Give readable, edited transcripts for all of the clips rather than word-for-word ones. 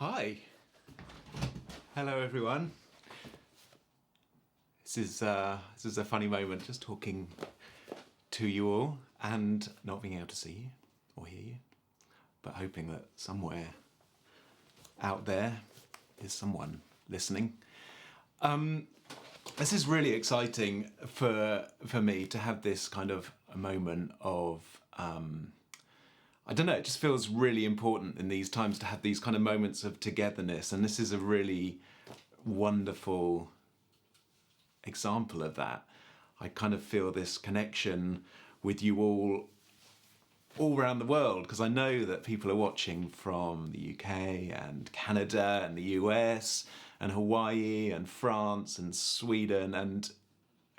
Hi. Hello everyone. This is a funny moment, just talking to you all and not being able to see you or hear you, but hoping that somewhere out there is someone listening. This is really exciting for me to have this kind of a moment of I don't know, it just feels really important in these times to have these kind of moments of togetherness, and this is a really wonderful example of that. I kind of feel this connection with you all around the world, because I know that people are watching from the UK and Canada and the US and Hawaii and France and Sweden and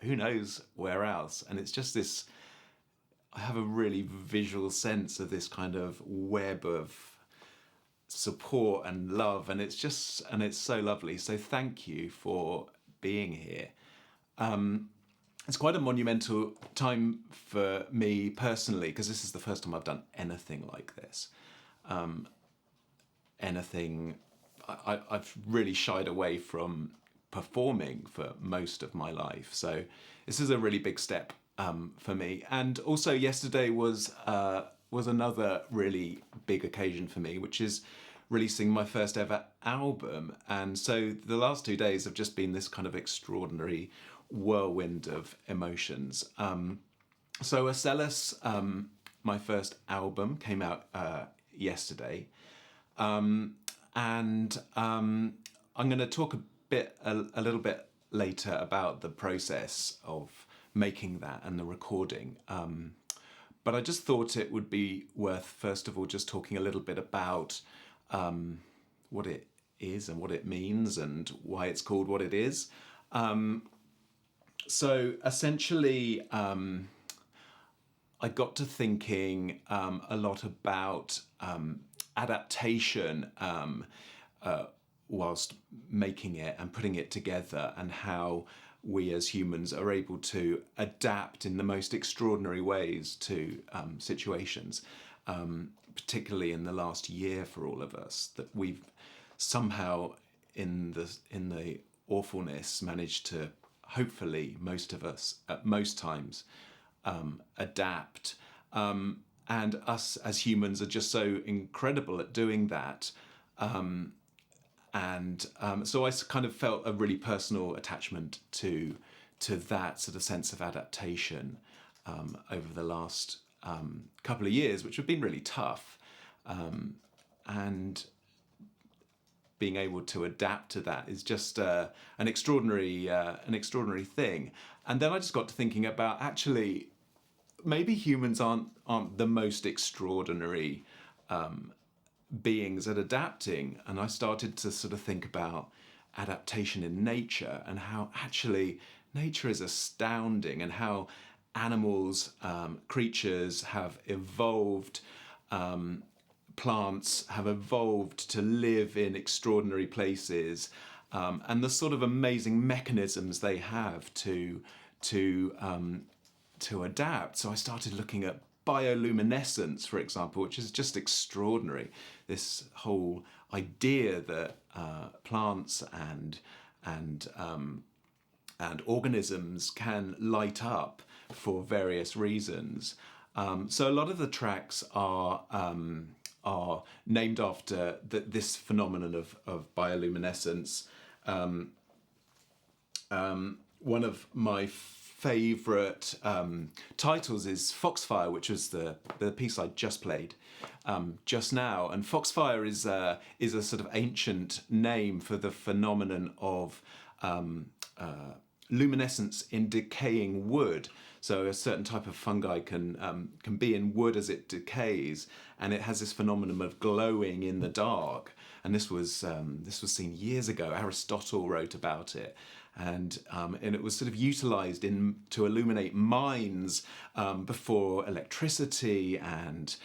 who knows where else. And it's just this, I have a really visual sense of this kind of web of support and love, and it's so lovely. So thank you for being here. It's quite a monumental time for me personally, because this is the first time I've done anything like this. I've really shied away from performing for most of my life. So this is a really big step for me. And also yesterday was another really big occasion for me, which is releasing my first ever album. And so the last 2 days have just been this kind of extraordinary whirlwind of emotions. So Ocellus, my first album, came out yesterday. I'm going to talk a little bit later about the process of making that and the recording. But I just thought it would be worth, first of all, just talking a little bit about what it is and what it means and why it's called what it is. So essentially, I got to thinking a lot about adaptation whilst making it and putting it together, and how we as humans are able to adapt in the most extraordinary ways to situations, particularly in the last year for all of us, that we've somehow in the awfulness managed to, hopefully most of us at most times, adapt. And us as humans are just so incredible at doing that. So I kind of felt a really personal attachment to that sort of sense of adaptation over the last couple of years, which have been really tough. And being able to adapt to that is just an extraordinary thing. And then I just got to thinking about, actually, maybe humans aren't the most extraordinary beings at adapting. And I started to sort of think about adaptation in nature, and how actually nature is astounding, and how animals, creatures have evolved, plants have evolved to live in extraordinary places, and the sort of amazing mechanisms they have to adapt. So I started looking at bioluminescence, for example, which is just extraordinary. This whole idea that plants and organisms can light up for various reasons. So a lot of the tracks are named after this phenomenon of bioluminescence. One of my favourite titles is Foxfire, which was the piece I just played just now. And Foxfire is a sort of ancient name for the phenomenon of luminescence in decaying wood. So a certain type of fungi can be in wood as it decays, and it has this phenomenon of glowing in the dark. And this was seen years ago. Aristotle wrote about it, and it was sort of utilised to illuminate mines before electricity, and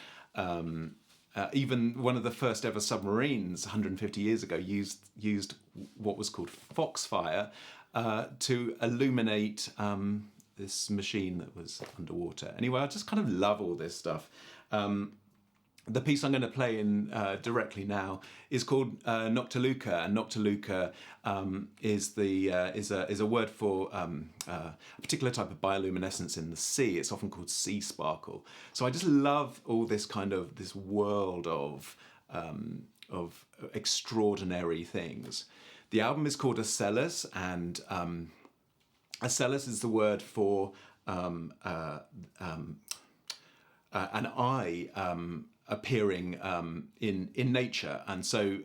even one of the first ever submarines 150 years ago used what was called Foxfire to illuminate this machine that was underwater. Anyway, I just kind of love all this stuff. the piece I'm going to play in directly now is called Noctaluca, and Noctaluca is a word for a particular type of bioluminescence in the sea. It's often called sea sparkle. So I just love all this kind of this world of extraordinary things. The album is called Ocellus, and Ocellus is the word for an eye appearing in nature, and so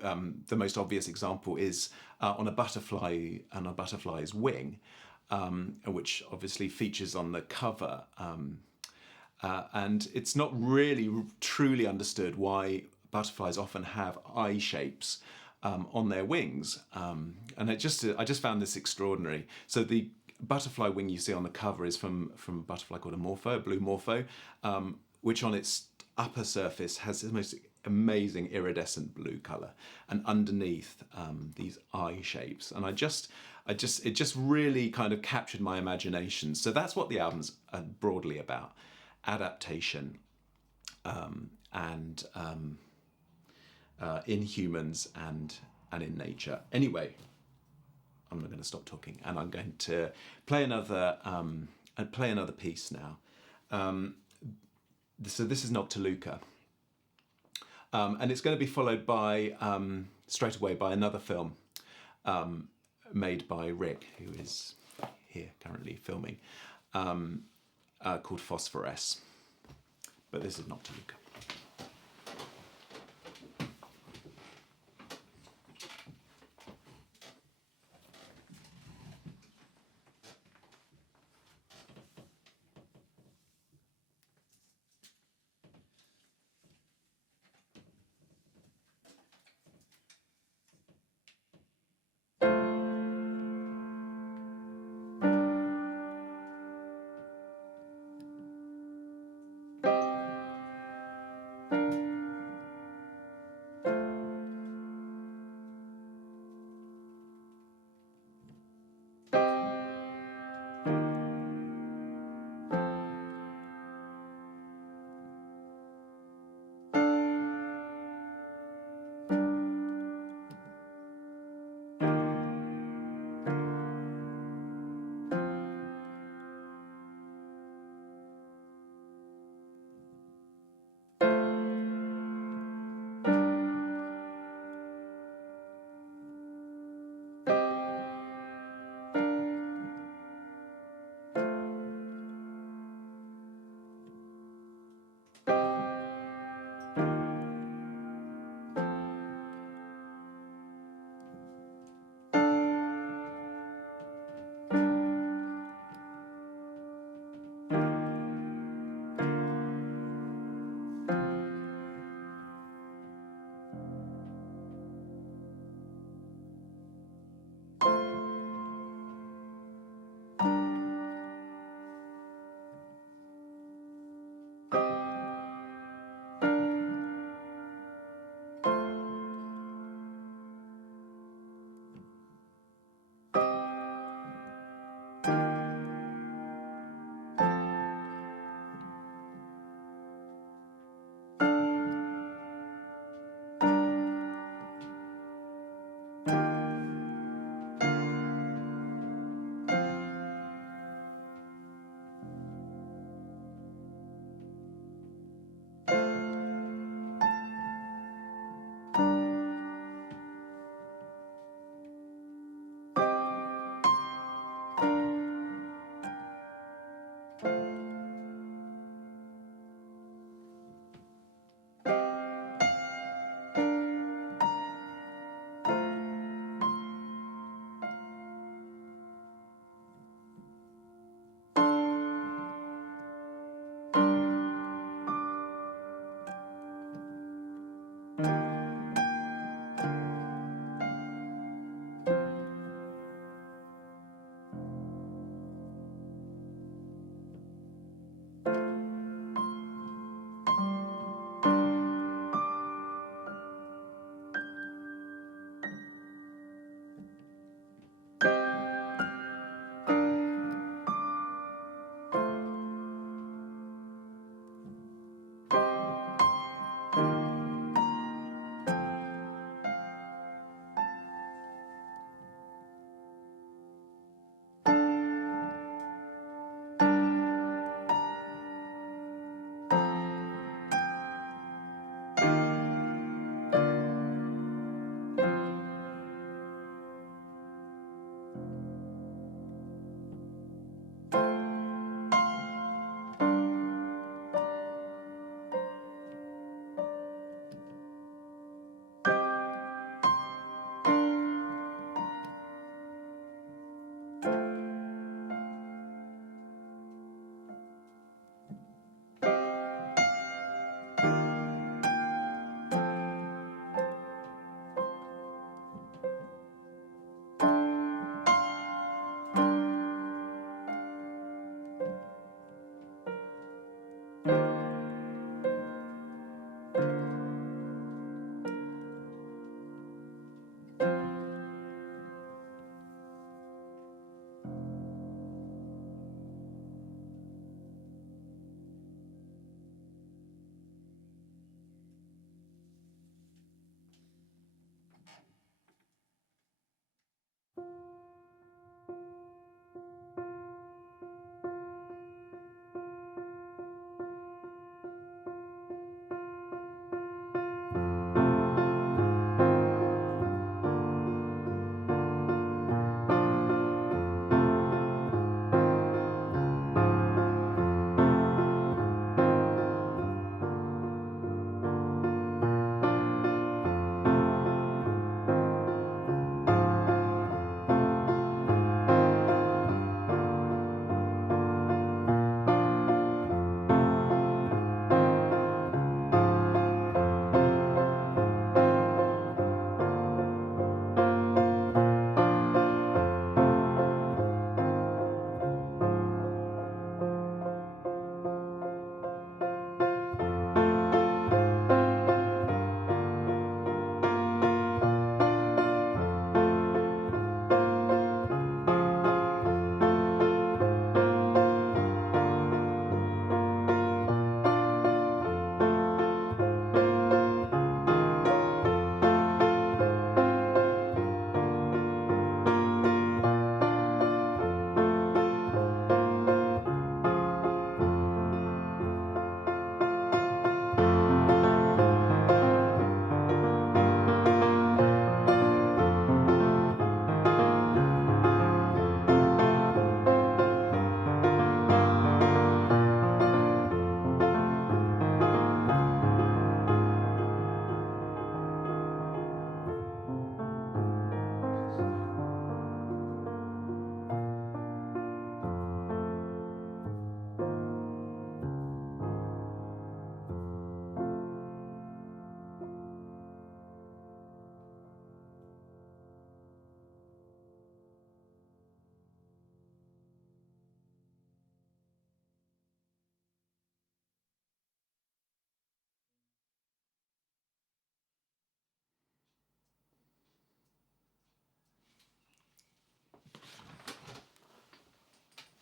the most obvious example is on a butterfly's wing, which obviously features on the cover, and it's not really truly understood why butterflies often have eye shapes on their wings, and I just found this extraordinary. So the butterfly wing you see on the cover is from a butterfly called a blue morpho, which on its upper surface has the most amazing iridescent blue color, and underneath these eye shapes. And it just really kind of captured my imagination. So that's what the album's broadly about: adaptation and in humans and in nature. Anyway, I'm not going to stop talking, and I'm going to play another piece now. So this is Noctaluca, and it's going to be followed by straight away by another film made by Rick, who is here currently filming, called Foxfire. But this is Noctaluca.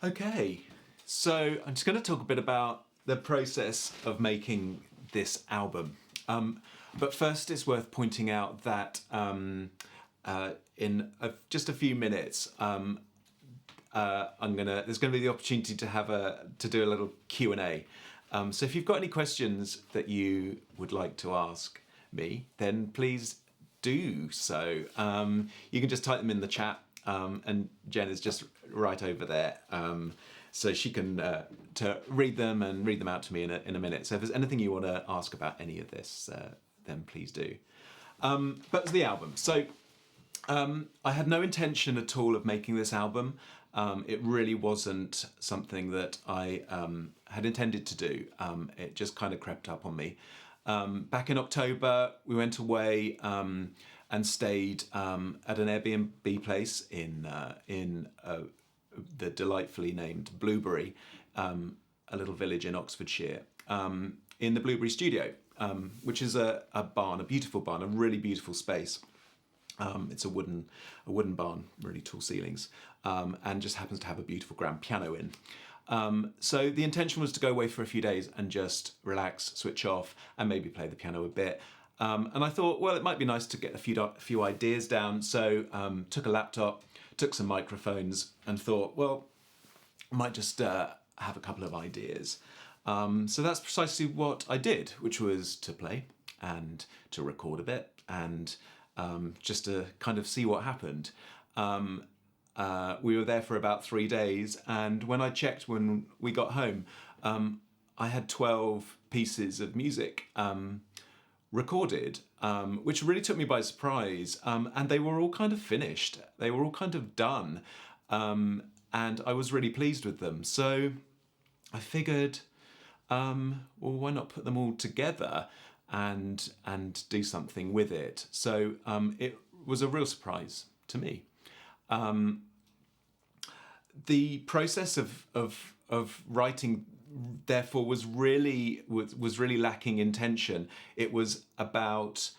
Okay, so I'm just going to talk a bit about the process of making this album. But first, it's worth pointing out that just a few minutes, there's going to be the opportunity to do a little Q&A. So if you've got any questions that you would like to ask me, then please do so. You can just type them in the chat, and Jen is just right over there. So she can to read them out to me in a minute. So if there's anything you want to ask about any of this, then please do. But the album. So I had no intention at all of making this album. It really wasn't something that I had intended to do. It just kind of crept up on me. Back in October, we went away and stayed at an Airbnb place in the delightfully named Blueberry, a little village in Oxfordshire, in the Blueberry Studio, which is a barn, a beautiful barn, a really beautiful space. It's a wooden barn, really tall ceilings, and just happens to have a beautiful grand piano in. So the intention was to go away for a few days and just relax, switch off, and maybe play the piano a bit. And I thought, well, it might be nice to get a few ideas down. So took a laptop, took some microphones, and thought, well, I might just have a couple of ideas. So that's precisely what I did, which was to play and to record a bit and just to kind of see what happened. We were there for about 3 days, and when I checked when we got home, I had 12 pieces of music recorded, which really took me by surprise, and they were all kind of finished. They were all kind of done, and I was really pleased with them. So I figured, well, why not put them all together and do something with it? So it was a real surprise to me. The process of writing, therefore, was really lacking intention. It was about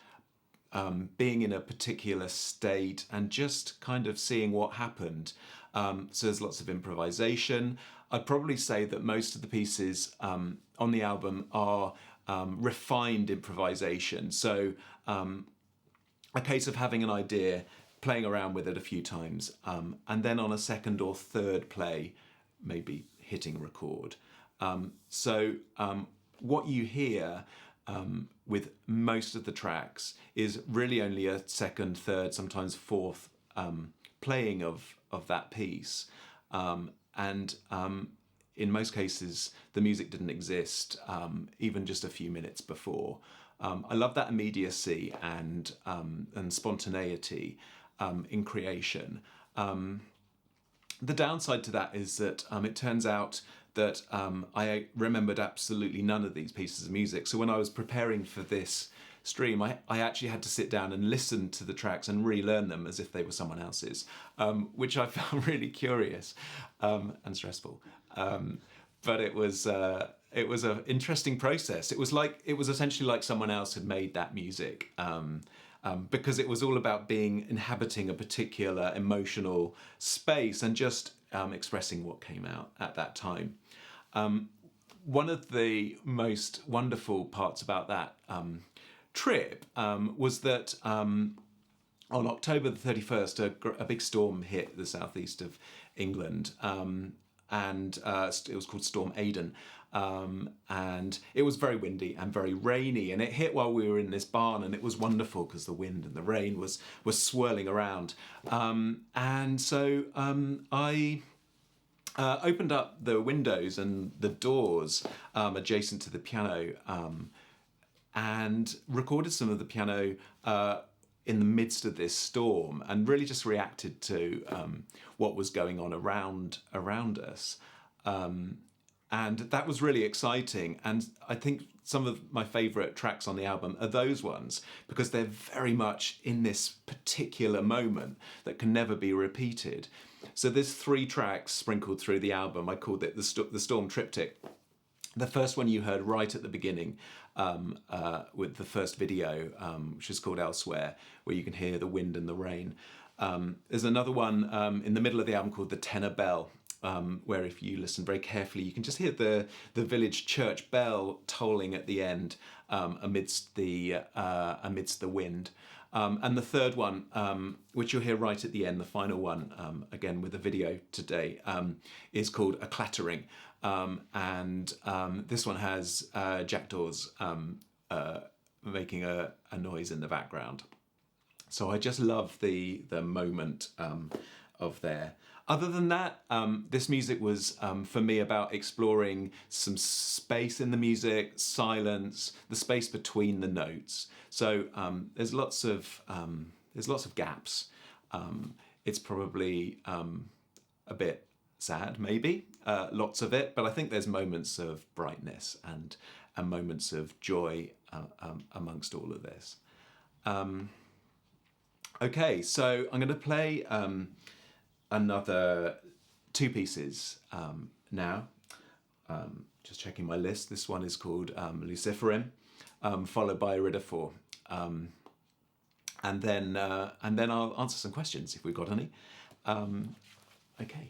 being in a particular state and just kind of seeing what happened. So there's lots of improvisation. I'd probably say that most of the pieces on the album are refined improvisation. So a case of having an idea, playing around with it a few times, and then on a second or third play, maybe hitting record. So what you hear with most of the tracks is really only a second, third, sometimes fourth playing of that piece. And in most cases, the music didn't exist even just a few minutes before. I love that immediacy and spontaneity in creation. The downside to that is that it turns out that I remembered absolutely none of these pieces of music. So when I was preparing for this stream, I actually had to sit down and listen to the tracks and relearn them as if they were someone else's, which I found really curious and stressful. But it was an interesting process. It was essentially like someone else had made that music. Because it was all about inhabiting a particular emotional space and just expressing what came out at that time. One of the most wonderful parts about that trip was that on October the 31st, a big storm hit the southeast of England, and it was called Storm Aidan. And it was very windy and very rainy, and it hit while we were in this barn, and it was wonderful because the wind and the rain was swirling around. And so I opened up the windows and the doors adjacent to the piano and recorded some of the piano in the midst of this storm, and really just reacted to what was going on around us. And that was really exciting. And I think some of my favourite tracks on the album are those ones, because they're very much in this particular moment that can never be repeated. So there's 3 tracks sprinkled through the album. I called it the Storm Triptych. The first one you heard right at the beginning with the first video, which is called Elsewhere, where you can hear the wind and the rain. There's another one in the middle of the album called The Tenor Bell. where if you listen very carefully, you can just hear the village church bell tolling at the end amidst the wind. And the third one, which you'll hear right at the end, the final one, again with a video today, is called A Clattering. And this one has jackdaws making a noise in the background. So I just love the moment of there. Other than that, this music was, for me, about exploring some space in the music, silence, the space between the notes. So there's lots of gaps. It's probably a bit sad, maybe, lots of it, but I think there's moments of brightness and moments of joy amongst all of this. Okay, so I'm going to play another two pieces now. Just checking my list. This one is called Luciferin, followed by Iridophore. And then I'll answer some questions if we've got any. Okay.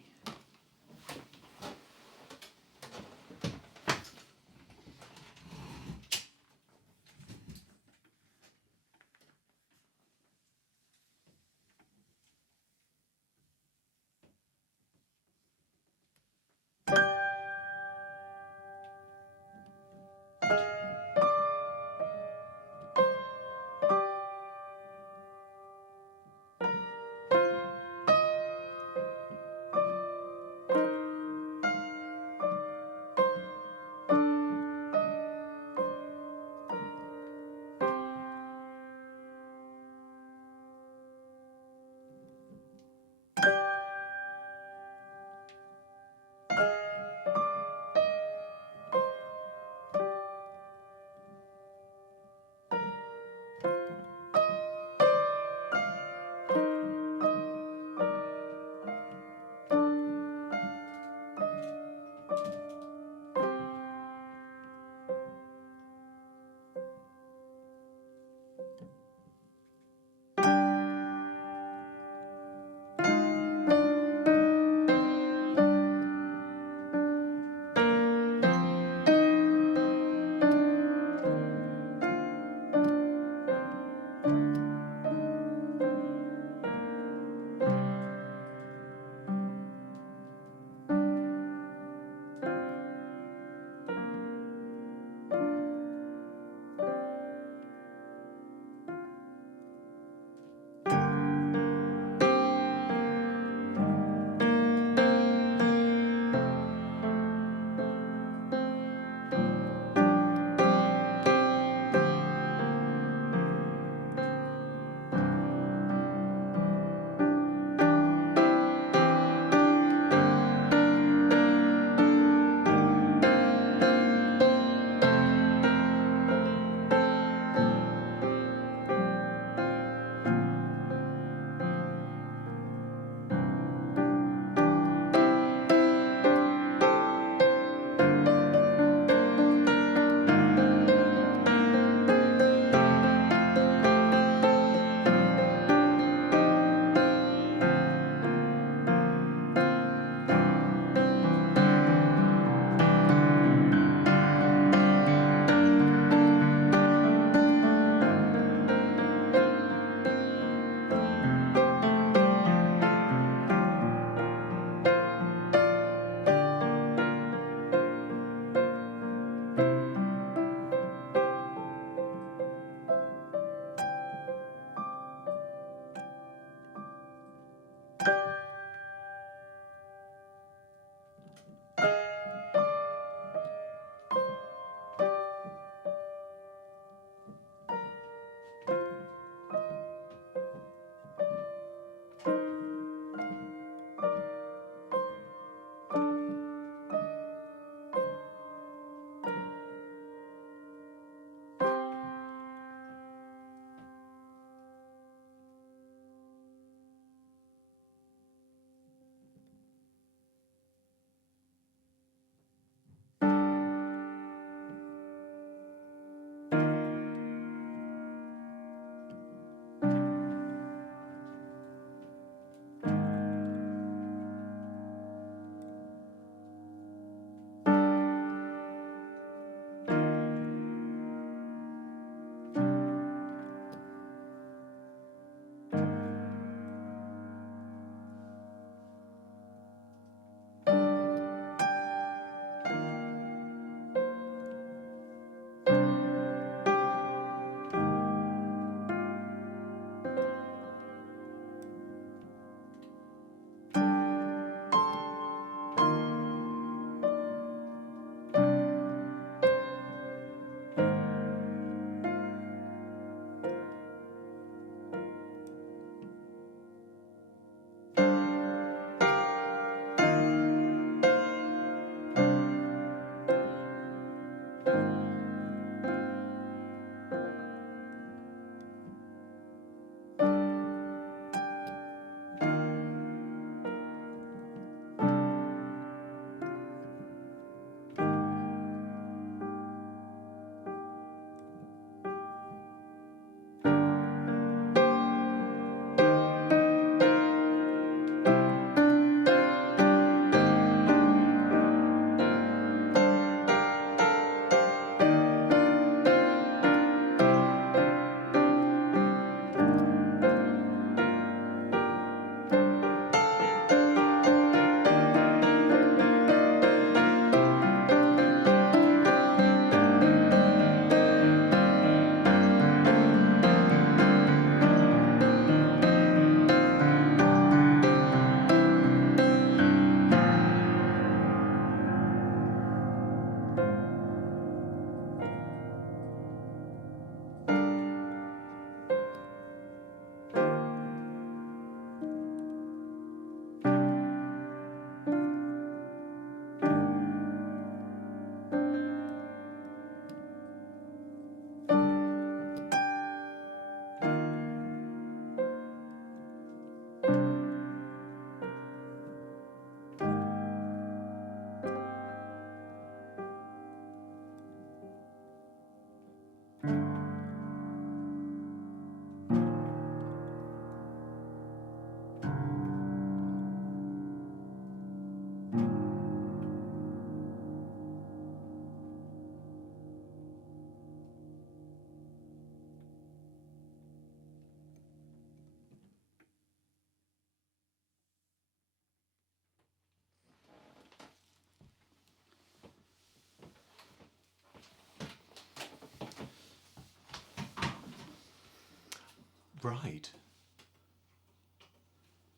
Right.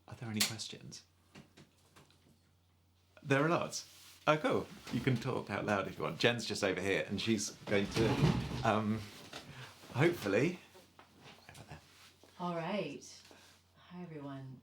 Are there any questions? There are lots. Oh, cool. You can talk out loud if you want. Jen's just over here, and she's going to, hopefully... Over there. All right. Hi, everyone.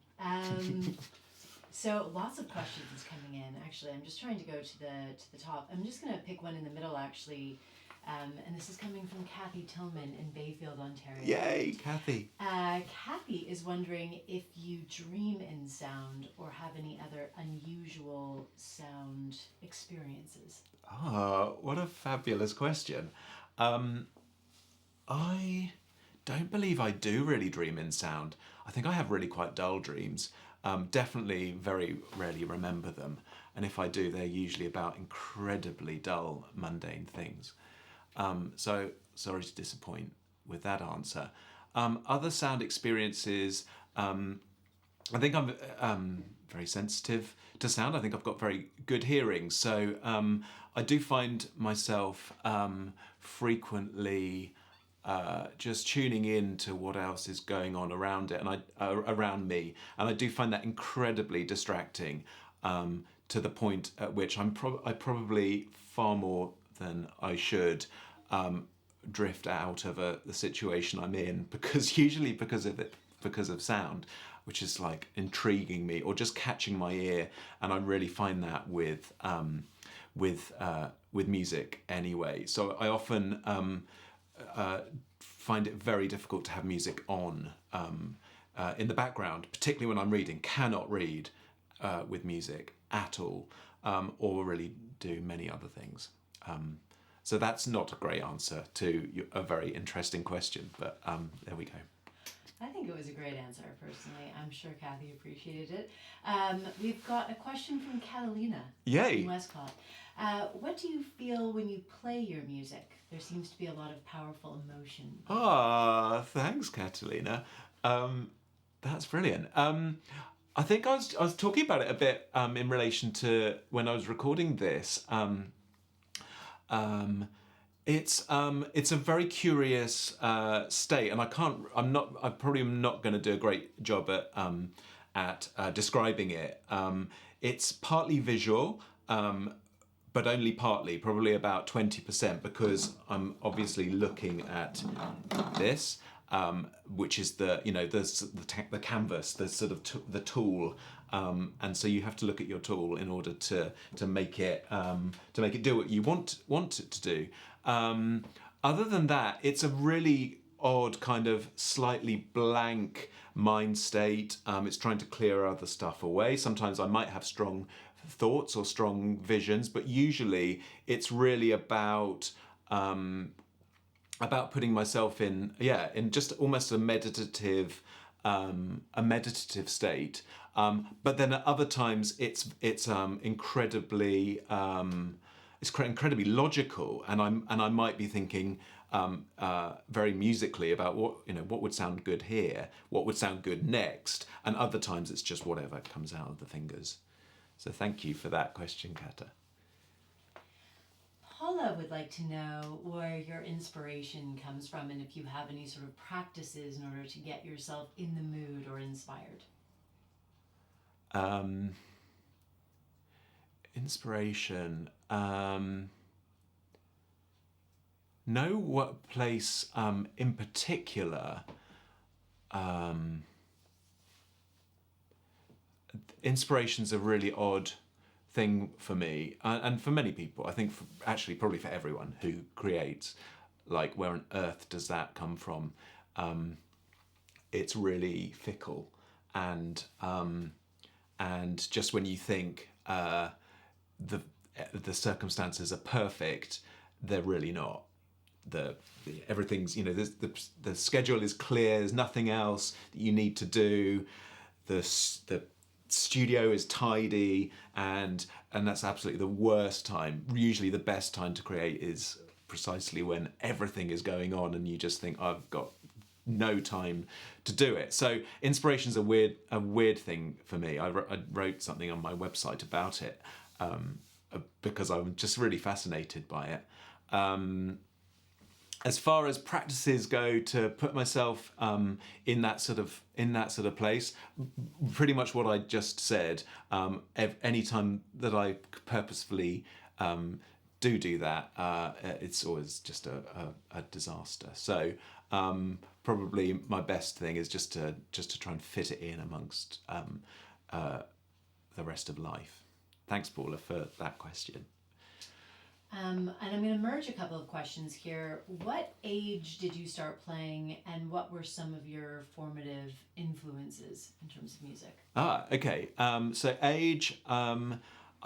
So lots of questions coming in. Actually, I'm just trying to go to the top. I'm just going to pick one in the middle, actually. And this is coming from Kathy Tillman in Bayfield, Ontario. Yay, Kathy. Kathy is wondering if you dream in sound or have any other unusual sound experiences. Ah, what a fabulous question. I don't believe I do really dream in sound. I think I have really quite dull dreams. Definitely very rarely remember them. And if I do, they're usually about incredibly dull, mundane things. So sorry to disappoint with that answer. Other sound experiences, I think I'm very sensitive to sound. I think I've got very good hearing. So I do find myself frequently just tuning in to what else is going on around it and around me. And I do find that incredibly distracting to the point at which I probably far more than I should drift out of the situation I'm in, usually because of sound, which is like intriguing me or just catching my ear, and I really find that with music anyway. So I often find it very difficult to have music on in the background, particularly when I'm reading. Cannot read with music at all, or really do many other things. So that's not a great answer to a very interesting question, but there we go. I think it was a great answer, personally. I'm sure Kathy appreciated it. We've got a question from Catalina. Yay! From Westcott. What do you feel when you play your music? There seems to be a lot of powerful emotion. Ah, thanks, Catalina. That's brilliant. I think I was talking about it a bit in relation to when I was recording this. It's a very curious state, and I probably am not going to do a great job at describing it. It's partly visual, but only partly, probably about 20%, because I'm obviously looking at this, which is the canvas, the sort of the tool, and so you have to look at your tool in order to make it do what you want it to do. Other than that, it's a really odd kind of slightly blank mind state. It's trying to clear other stuff away. Sometimes I might have strong thoughts or strong visions, but usually it's really about putting myself in just almost a meditative state. But then at other times it's incredibly incredibly logical, and I might be thinking very musically about what would sound good here, what would sound good next, and other times it's just whatever comes out of the fingers. So thank you for that question, Kata. Paula would like to know where your inspiration comes from, and if you have any sort of practices in order to get yourself in the mood or inspired. Inspiration. No what place in particular. Inspiration's a really odd thing for me, and for many people. I think actually probably for everyone who creates. Like, where on earth does that come from? It's really fickle, and just when you think the circumstances are perfect, they're really not. Everything's the schedule is clear. There's nothing else that you need to do. The studio is tidy, and that's absolutely the worst time. Usually, the best time to create is precisely when everything is going on, and you just think, I've got no time to do it. So inspiration's a weird thing for me. I wrote something on my website about it because I'm just really fascinated by it. As far as practices go to put myself in that sort of place, pretty much what I just said. Any time that I purposefully do that, it's always just a disaster. So probably my best thing is just to try and fit it in amongst the rest of life. Thanks, Paula, for that question. And I'm going to merge a couple of questions here. What age did you start playing, and what were some of your formative influences in terms of music? Okay. So age, I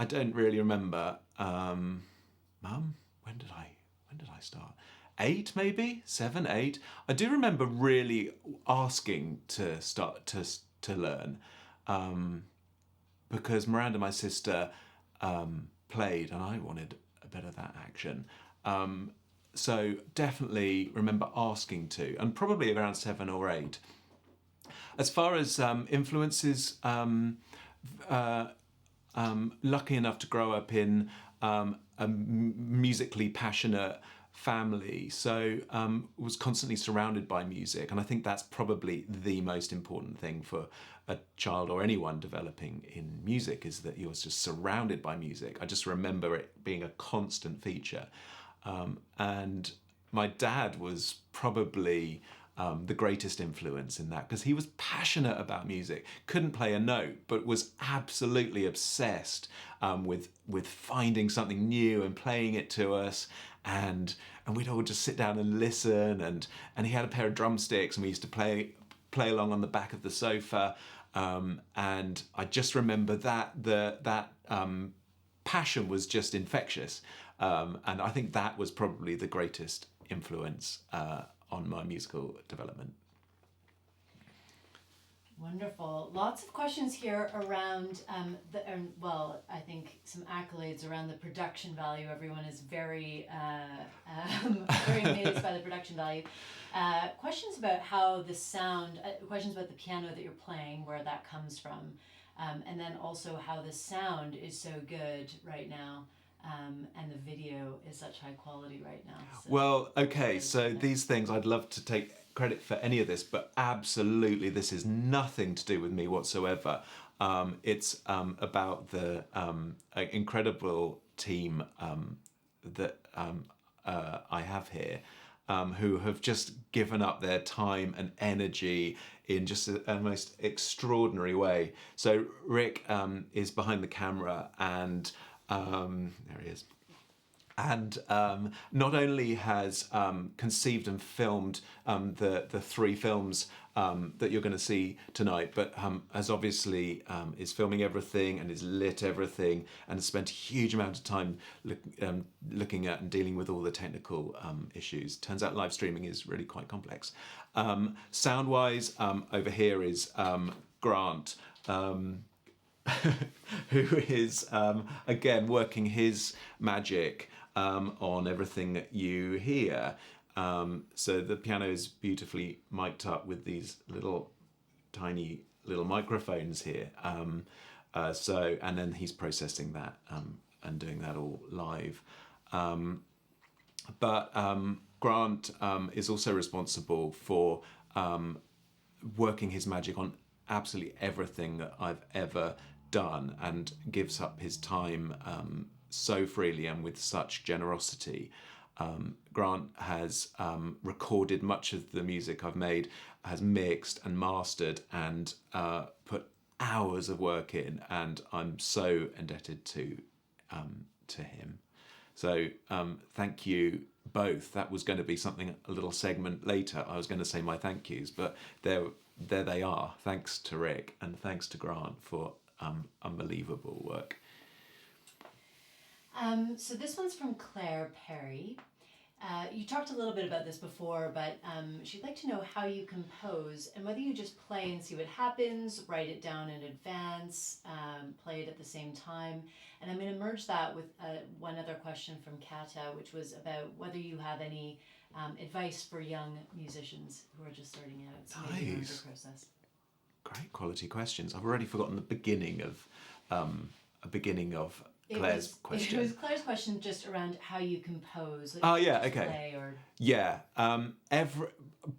don't really remember. Mum, when did I start? 8, maybe 7, 8. I do remember really asking to start to learn, because Miranda, my sister, played, and I wanted a bit of that action. So definitely remember asking to, and probably around 7 or 8. As far as influences, lucky enough to grow up in a musically passionate family, so was constantly surrounded by music, and I think that's probably the most important thing for a child or anyone developing in music, is that you're just surrounded by music. I just remember it being a constant feature, and my dad was probably the greatest influence in that, because he was passionate about music, couldn't play a note, but was absolutely obsessed with finding something new and playing it to us, and we'd all just sit down and listen, and he had a pair of drumsticks, and we used to play along on the back of the sofa, and I just remember that passion was just infectious, and I think that was probably the greatest influence on my musical development. Wonderful. Lots of questions here around I think some accolades around the production value. Everyone is very very amazed by the production value. Questions about how the sound, questions about the piano that you're playing, where that comes from, and then also how the sound is so good right now. And the video is such high quality right now. So well, okay, so these things, I'd love to take credit for any of this, but absolutely this is nothing to do with me whatsoever. It's about the incredible team that I have here, who have just given up their time and energy in just a most extraordinary way. So Rick is behind the camera, and there he is. And not only has conceived and filmed the three films that you're going to see tonight, but has obviously is filming everything and has lit everything and has spent a huge amount of time looking at and dealing with all the technical issues. Turns out live streaming is really quite complex. Sound-wise, over here is Grant. Who is again working his magic on everything that you hear. So the piano is beautifully mic'd up with these tiny little microphones here. And then he's processing that and doing that all live. But Grant is also responsible for working his magic on absolutely everything that I've ever done, and gives up his time so freely and with such generosity. Grant has recorded much of the music I've made, has mixed and mastered and put hours of work in, and I'm so indebted to him. So thank you both. That was going to be something, a little segment later. I was going to say my thank yous, but there they are. Thanks to Rick and thanks to Grant for unbelievable work. So this one's from Claire Perry. You talked a little bit about this before, but she'd like to know how you compose and whether you just play and see what happens, write it down in advance, play it at the same time. And I'm going to merge that with one other question from Kata, which was about whether you have any advice for young musicians who are just starting out. So maybe learn the process. Great quality questions. I've already forgotten the beginning of Claire's question. It was Claire's question just around how you compose. Like, oh yeah, okay. Play or... Yeah,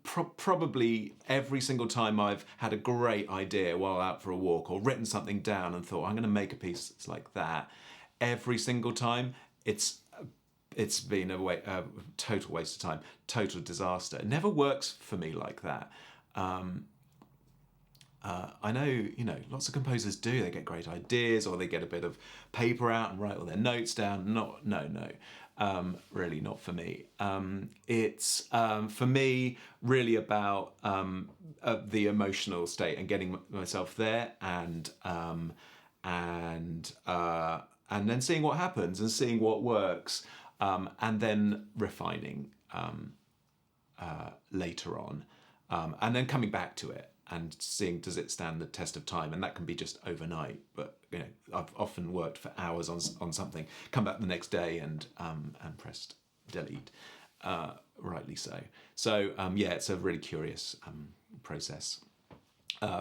probably every single time I've had a great idea while out for a walk or written something down and thought I'm going to make a piece that's like that, every single time it's been a total waste of time, total disaster. It never works for me like that. I know, lots of composers do. They get great ideas, or they get a bit of paper out and write all their notes down. No, really not for me. It's for me really about the emotional state and getting myself there, and then seeing what happens and seeing what works, and then refining later on, and then coming back to it and seeing does it stand the test of time, and that can be just overnight. But I've often worked for hours on something, come back the next day and pressed delete, rightly so. So it's a really curious process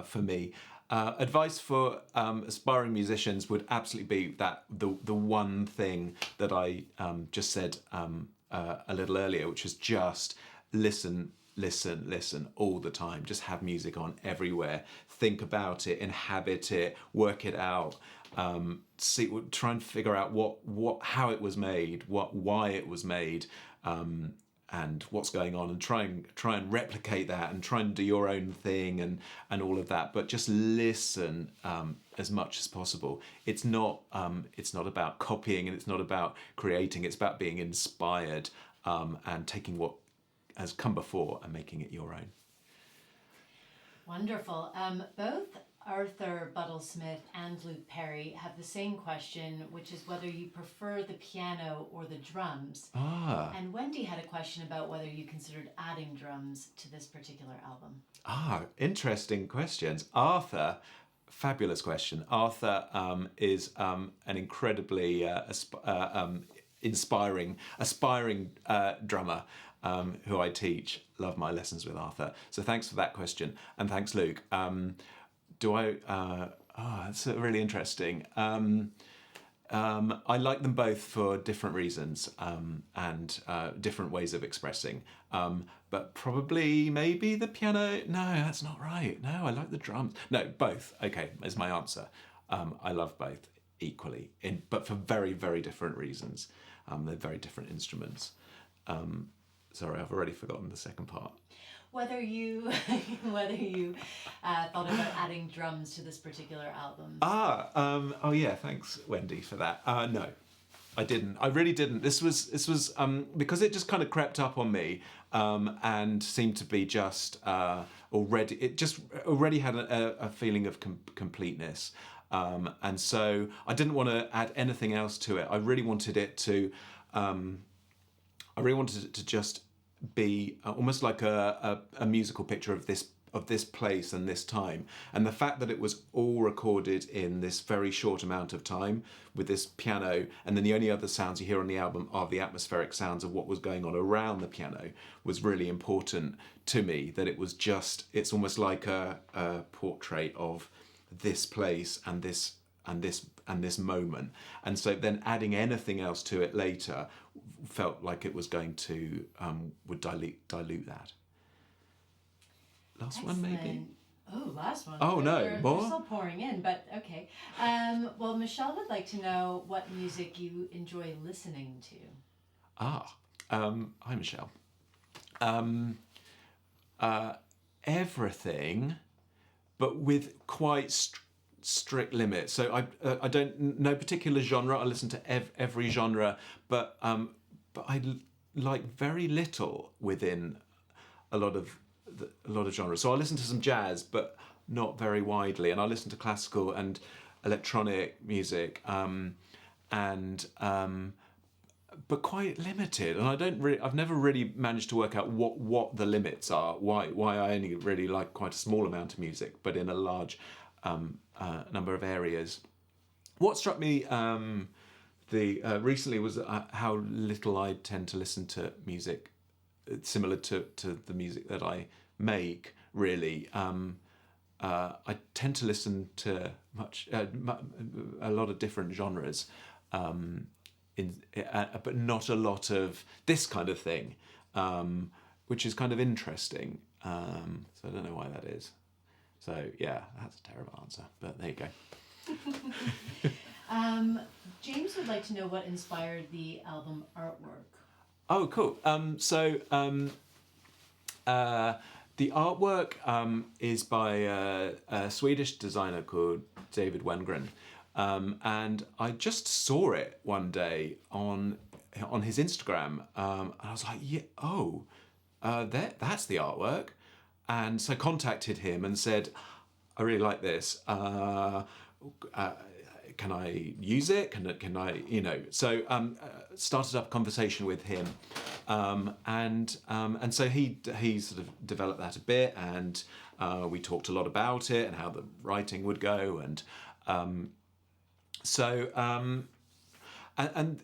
for me. Advice for aspiring musicians would absolutely be that the one thing that I just said a little earlier, which is just listen all the time. Just have music on everywhere. Think about it, inhabit it, work it out. Try and figure out how it was made, why it was made, and what's going on, and try and replicate that, and try and do your own thing and all of that. But just listen as much as possible. It's not about copying, and it's not about creating. It's about being inspired and taking what has come before and making it your own. Wonderful. Both Arthur Buttlesmith and Luke Perry have the same question, which is whether you prefer the piano or the drums. And Wendy had a question about whether you considered adding drums to this particular album. Interesting questions. Arthur, fabulous question. Arthur is an incredibly inspiring, aspiring drummer who I teach. Love my lessons with Arthur. So thanks for that question, and thanks, Luke. That's really interesting. I like them both for different reasons and different ways of expressing. But probably, maybe the piano. No, that's not right. No, I like the drums. No, both. Okay, is my answer. I love both equally, but for very, very different reasons. They're very different instruments. Sorry, I've already forgotten the second part. Whether you thought about adding drums to this particular album. Thanks, Wendy, for that. No. I didn't. I really didn't. This was because it just kind of crept up on me, and seemed to be just already. It just already had a feeling of completeness, and so I didn't want to add anything else to it. I really wanted it to. I really wanted it to just be almost like a musical picture of this place and this time, and the fact that it was all recorded in this very short amount of time with this piano, and then the only other sounds you hear on the album are the atmospheric sounds of what was going on around the piano, was really important to me. That it was just, it's almost like a portrait of this place and this moment, and so then adding anything else to it later felt like it was going to would dilute that. Last one, maybe? Oh, last one. Oh, no, more? They're still pouring in, but okay. Well, Michelle would like to know what music you enjoy listening to. Hi, Michelle. Everything, but with quite strict limits. So I don't, no particular genre. I listen to every genre, but I like very little within a lot of genres. So I listen to some jazz, but not very widely, and I listen to classical and electronic music, but quite limited. And I've never really managed to work out what the limits are. Why I only really like quite a small amount of music, but in a large number of areas. What struck me recently was how little I tend to listen to music similar to the music that I make, really. I tend to listen to a lot of different genres, but not a lot of this kind of thing, which is kind of interesting. So I don't know why that is. So yeah, that's a terrible answer, but there you go. James would like to know what inspired the album artwork. Oh, cool. The artwork is by a Swedish designer called David Wengren, and I just saw it one day on his Instagram, and I was like, yeah, that's the artwork, and so I contacted him and said, I really like this. Can I use it? Can I, So started up a conversation with him, and so he sort of developed that a bit, and we talked a lot about it and how the writing would go, and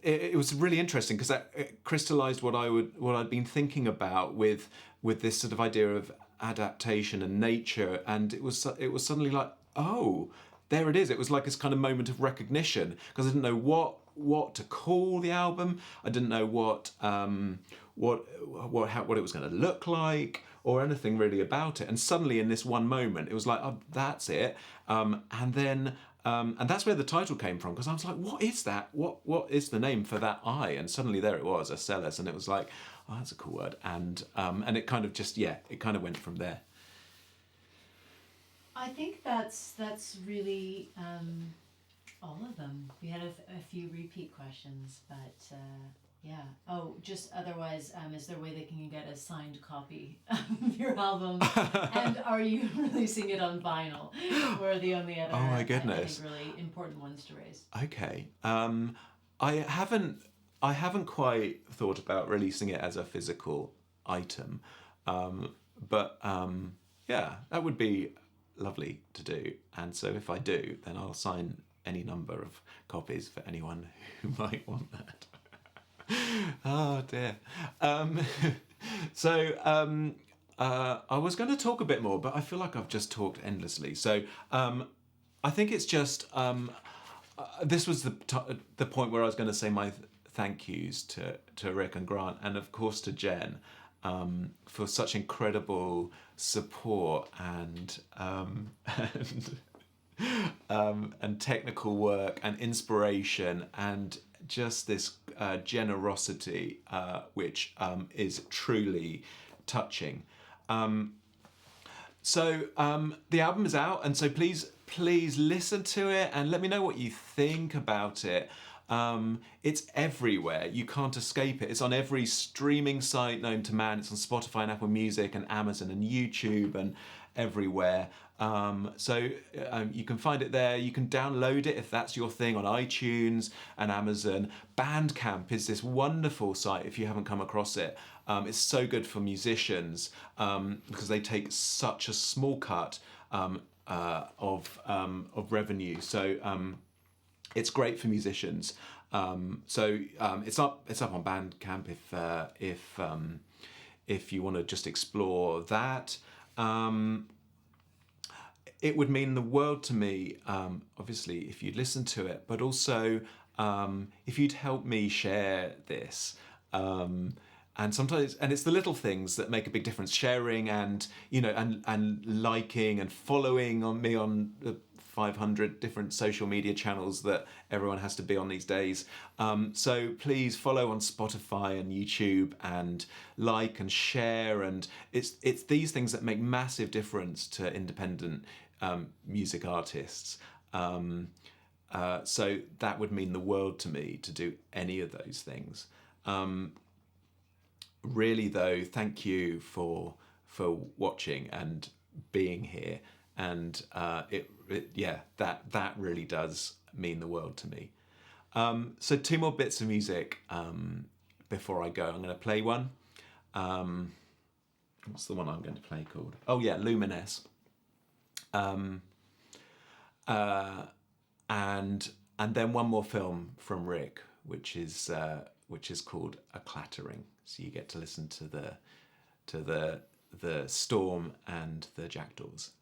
it was really interesting because it crystallized what I'd been thinking about with this sort of idea of adaptation and nature, and it was suddenly like, oh, there it is. It was like this kind of moment of recognition, because I didn't know what to call the album. I didn't know what it was going to look like or anything really about it. And suddenly, in this one moment, it was like, oh, that's it. And that's where the title came from, because I was like, what is that? What is the name for that eye? And suddenly there it was, Ocellus, and it was like, oh, that's a cool word. And it kind of just, it kind of went from there. I think that's really all of them. We had a few repeat questions, but yeah. Oh, just otherwise, is there a way they can get a signed copy of your album? And are you releasing it on vinyl? Or the only other, oh my goodness, I think, really important ones to raise? Okay. I haven't quite thought about releasing it as a physical item, but yeah, that would be lovely to do. And so if I do, then I'll sign any number of copies for anyone who might want that. Oh dear. So I was going to talk a bit more, but I feel like I've just talked endlessly. So I think it's just this was the point where I was going to say my thank yous to Rick and Grant, and of course to Jen, for such incredible support and technical work and inspiration, and just this generosity, which is truly touching. So the album is out, and so please listen to it and let me know what you think about it. It's everywhere. You can't escape it. It's on every streaming site known to man. It's on Spotify and Apple Music and Amazon and YouTube and everywhere. So you can find it there. You can download it if that's your thing on iTunes and Amazon. Bandcamp is this wonderful site if you haven't come across it. It's so good for musicians because they take such a small cut of revenue. So it's great for musicians. So it's up on Bandcamp if you want to just explore that. It would mean the world to me, obviously, if you'd listen to it, but also if you'd help me share this. And sometimes, and it's the little things that make a big difference. Sharing and and liking and following on me on the 500 different social media channels that everyone has to be on these days. So please follow on Spotify and YouTube and like and share. And it's these things that make massive difference to independent music artists. So that would mean the world to me to do any of those things. Really though, thank you for watching and being here, and that really does mean the world to me. So 2 more bits of music before I go. I'm going to play one. What's the one I'm going to play called? Oh yeah, Luminess. And then one more film from Rick, which is called A Clattering. So you get to listen to the storm and the jackdaws.